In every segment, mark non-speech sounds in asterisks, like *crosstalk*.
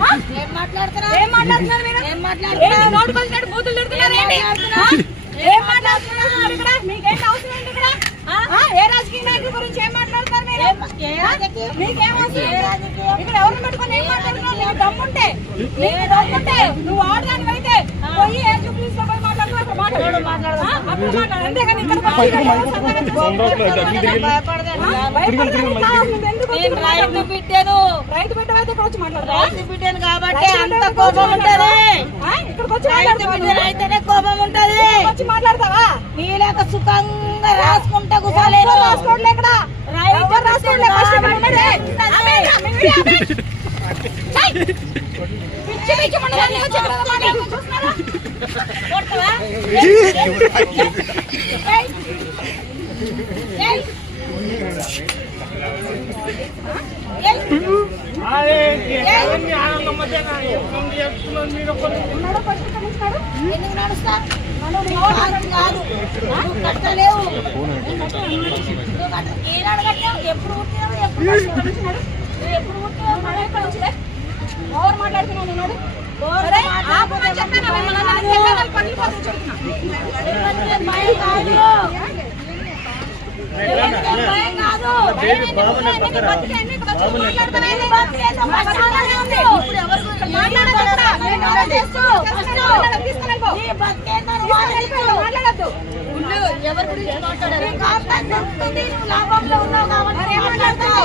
ఆ? ఏం మాట్లాడుతున్నారు ఏం మాట్లాడుతున్నారు మీరు ఏం ఏం మాట్లాడుతున్నారు నోటుకు వచ్చినట్టు బూతులు తిడుతున్నారు ఏంటి? ఆ? ఏం మాట్లాడుతున్నారు ఇక్కడ మీకేంటి అవసరం ఏంటి ఇక్కడ ఆ? ఆ? ఏ రాజకీయ నాయకుల గురించి ఏం మాట్లాడుతున్నారు మీరు ఏ ఆ? రాజకీయం? మీకేం అవసరం ఏ రాజకీయం? ఇక్కడ ఎవరిని పెట్టుకొని ఏం మాట్లాడుతున్నావు నీకు దమ్ముంటే నీకు దమ్ముంటే నువ్వు ఆడదాని అయితే పోయి రైతు? బిడ్డను. రైతు పెట్టవైతే ఇక్కడ వచ్చి మాట్లాడరా? రైతు బిడ్డను కాబట్టి అంత కోపం ఉంటది. ఇక్కడికి వచ్చి రైతు మాట్లాడతావా? బిడ్డ నువ్వు? అయితేనే కోపం ఉంటది. ఇక్కడికి వచ్చి మాట్లాడతావా? నీలాక సుఖంగా రాసుకుంటా కూర్చోలేరు ఎవరు రాసుకోవట్లే ఇక్కడ? రైతు! *laughs* పిచ్చి పిచ్చి చూస్తున్నారా? ఎందుకు నడుస్తా కాదు, కట్టలేవు ఏనాడు కట్టావు ఎప్పుడు పుట్టినావు ఎప్పుడు ఎప్పుడు పుట్టినావు మాట్లాడుతున్నావు మాట్లాడొద్దు ఎవరి గురించి మాట్లాడారు? లాభంలో ఉన్నావు కాబట్టి మాట్లాడతావు?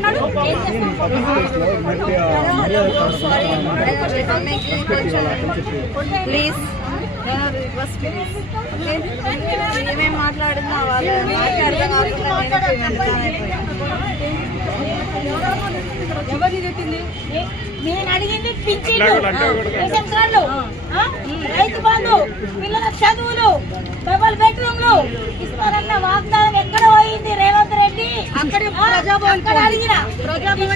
ప్లీజ్ ఏమేమి మాట్లాడుతున్నా వాళ్ళు? ఎవరిని చెప్పింది నే- నేను అడిగింది? పింఛన్లు రేషన్ కార్డులు ఆ? రైతు బంధు పిల్లల చదువులు డబల్ బెడ్రూమ్లు ఇస్తారన్న వాగ్దానం అక్కడ అడిగిన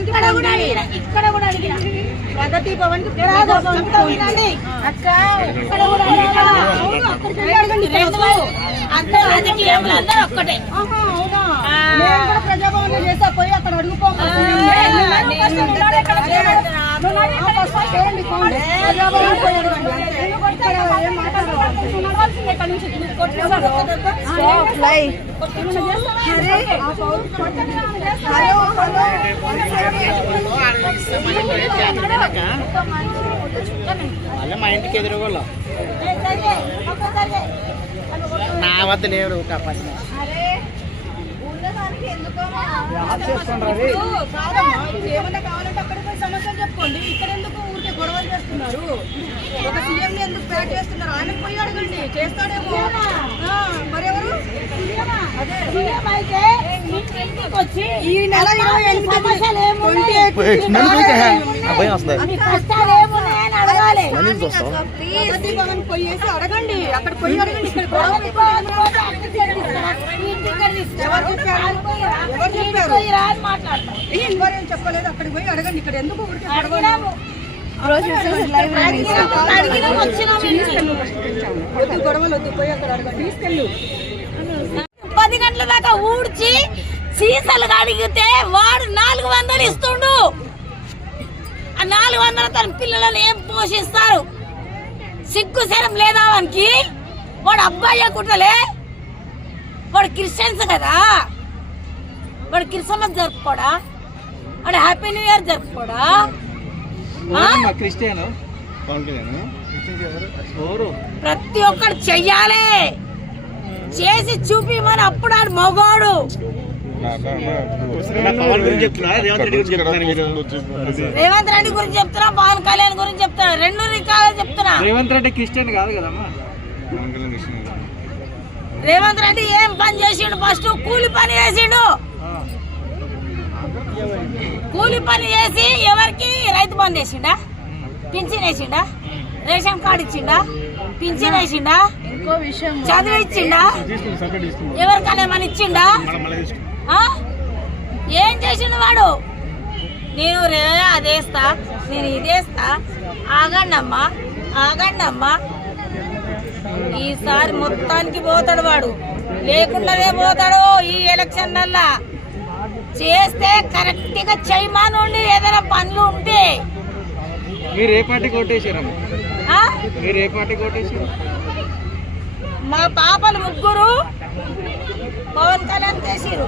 ఇక్కడ కూడా అడిగిన ఇక్కడ కూడా అడిగిన ప్రగతి భవన్ ఒక్కటే కూడా ప్రజాభవన్లో చేస్తా పోయి అక్కడ అడుగుకో ఆ, నేను ఫస్ట్ నేను ఉన్నాడు ఇక్కడ అదే చేయండి. అడుగుతున్నా. నువ్వు నాడు ఇక్కడ ఫస్ట్ చేయండి, పోండి. ప్రజాభవన్ పోయి అడగండి. మళ్ళీ మా ఇంటికి ఎదురుగోళ్ళ సరిగే. నా వద్ద ఇప్పుడు ఏమన్నా కావాలంటే అక్కడ పోయి సమస్యలు చెప్పుకోండి. ఇక్కడ చేస్తున్నారు. ఒక సీఎం ని ఎందుకు ప్యాక్ చేస్తున్నారు? ఆయన పోయి అడగండి. చేస్తాడేమో. ఆ, మరెవరు? ఈ నెల ఇరవై ఎనిమిది పోయేసి అడగండి. అక్కడ పోయి అడగండి. ఎవరు చెప్పారు? ఎవరు చెప్పారు? చెప్పలేదు. అక్కడికి పోయి అడగండి. ఇక్కడ ఎందుకు ఊరికే పది గంటల దాకా ఊడ్చి సీసాలు అడిగితే వాడు నాలుగు వందలు ఇస్తుండు. ఆ నాలుగు వందల తన పిల్లలను ఏం పోషిస్తారు? సిగ్గు శరం లేదా వానికి? వాడు అబ్బాయి కుట్టలే వాడు క్రిస్టియన్స్ కదా. వాడు క్రిస్మస్ జరుపుకోడా? వాడు హ్యాపీ న్యూ ఇయర్ జరుపుకోడా? క్రిస్టియన్? ఎవరు? ప్రతి ఒక్కడు చెయ్యాలి. చేసి చూపిమని అప్పుడు ఆడు మగోడు. పవన్ గురించి చెప్తున్నా? రేవంత్ రెడ్డి గురించి చెప్తున్నారు మీరు రేవంత్ రెడ్డి గురించి చెప్తున్నా పవన్ కళ్యాణ్ గురించి చెప్తున్నా రెండు రకాలు చెప్తున్నా. రేవంత్ రెడ్డి క్రిస్టియన్ కాదు కదమ్మా? రేవంత్ రెడ్డి ఏం పని చేసిండు? ఫస్ట్ కూలి పని చేసిండు. కూలి పని చేసి ఎవరికి రైతు బంద్ చేసిండా పింఛన్ వేసిండా? రేషన్ కార్డు ఇచ్చిండా? పింఛన్ వేసిండా? ఇంకో విషయం చదువు ఇచ్చిండా? ఎవరికైనా ఏమైనా ఇచ్చిండా? ఏం చేసిండు వాడు? నేను అదేస్తా నేను ఇదేస్తా ఆగండమ్మా ఆగండమ్మా. ఈసారి మొత్తానికి పోతాడు వాడు. లేకుండానే పోతాడు ఈ ఎలక్షన్లల్లా. చేస్తే కరెక్ట్గా చేయమానుండి ఏదైనా పనులు ఉంటే. మీరు ఏ పార్టీ? మీరు ఏ మా పాపలు ముగ్గురు పవన్ కళ్యాణ్ చేసిరు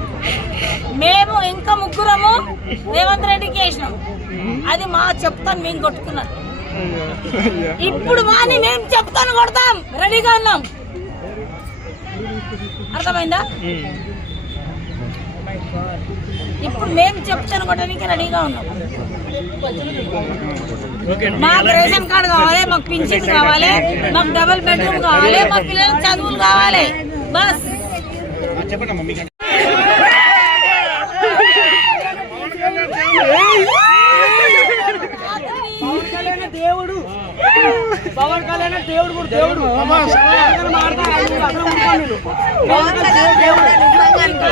మేము ఇంకా ముగ్గురము రేవంత్ రెడ్డికి వేసినాం. అది మా చెప్తాను మేము కొట్టుకున్నాం. ఇప్పుడు మాని మేము చెప్తాను కొడతాం రెడీగా ఉన్నాం. అర్థమైందా? ఇప్పుడు మేము చెప్తాను కొట్టడానికి రెడీగా ఉన్నాం. మాకు రేషన్ కార్డు కావాలి మాకు పింఛన్ కావాలి మాకు డబుల్ బెడ్రూమ్ కావాలి మా పిల్లలకు చదువులు కావాలి. బస్. చెప్పండి మీకు పవన్ కళ్యాణ్ దేవుడే. నిజంగానే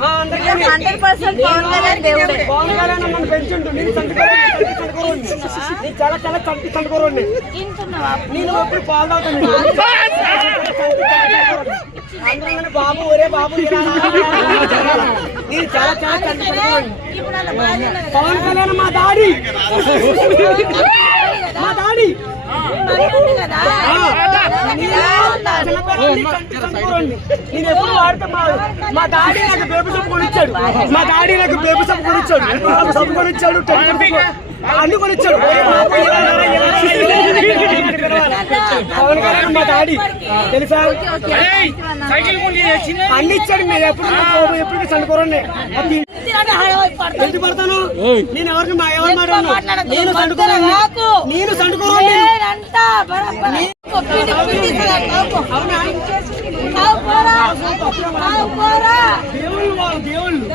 హండ్రెడ్ పర్సెంట్ పవన్ కళ్యాణ్ దేవుడే. చాలా చాలా చంటి చంటుకోరండి తింటున్నావా నేను ఎప్పుడు పాలు తాగుతాను. అందరూ బాబు ఒరే బాబు. నేను చాలా చాలా కదా. పవన్ కళ్యాణ్ మా దాడి మా దాడి కదా? నేను ఎప్పుడు వాడితే మా మా డాడీ నాకు బేబీ సబ్బు కొనిచ్చాడు మా డాడీ నాకు బేబీ సబ్బు కొనిచ్చాడు సబ్బు కొనిచ్చాడు అన్ని కొనిచ్చాడు పవన్ కళ్యాణ్ మా డాడీ తెలుసా అన్ని ఇచ్చాడు మీరు ఎప్పుడు ఎప్పుడు చండుకోరండి. ఎందుకు పడతాను నేను ఎవరికి మా ఎవరు మాట్లాడను. నేను చండుకోరండి. నేను చండుకోరండి పోరా. దేవుళ్ళు వాళ్ళు దేవుళ్ళు